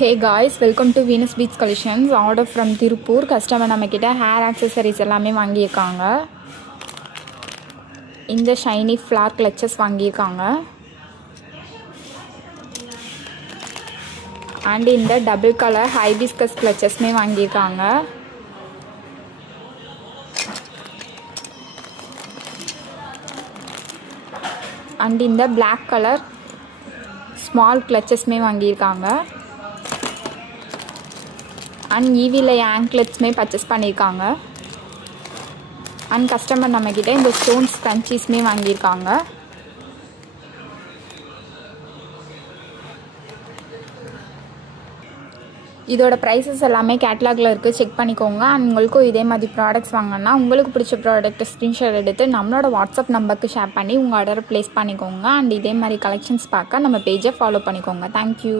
Hey guys, welcome to Venus Beats Collections. Order from Tirupur. Customer நம்மக்கிட்ட hair accessories எல்லாமே வாங்கியிருக்காங்க. இந்த shiny flower clutches வாங்கியிருக்காங்க. And இந்த double color hibiscus clutchesமே வாங்கியிருக்காங்க. And இந்த black color small clutchesமே வாங்கியிருக்காங்க. அண்ட் ஈவியில் ஆங்க்லெட்ஸ்மே பர்ச்சேஸ் பண்ணியிருக்காங்க. அண்ட் கஸ்டமர் நம்மக்கிட்ட இந்த ஸ்டோன்ஸ் ஸ்க்ரன்ச்சீஸ்மே வாங்கியிருக்காங்க. இதோட ப்ரைஸஸ் எல்லாமே கேட்லாகில் இருக்குது, செக் பண்ணிக்கோங்க. அண்ட் உங்களுக்கும் இதே மாதிரி ப்ராடக்ட்ஸ் வாங்கினா உங்களுக்கு பிடிச்ச ப்ராடக்ட்டை ஸ்க்ரீன்ஷாட் எடுத்து நம்மளோட வாட்ஸ்அப் நம்பருக்கு ஷேர் பண்ணி உங்கள் ஆர்டரை ப்ளேஸ் பண்ணிக்கோங்க. அண்ட் இதே மாதிரி கலெக்ஷன்ஸ் பார்க்க நம்ம பேஜை ஃபாலோ பண்ணிக்கோங்க. தேங்க்யூ.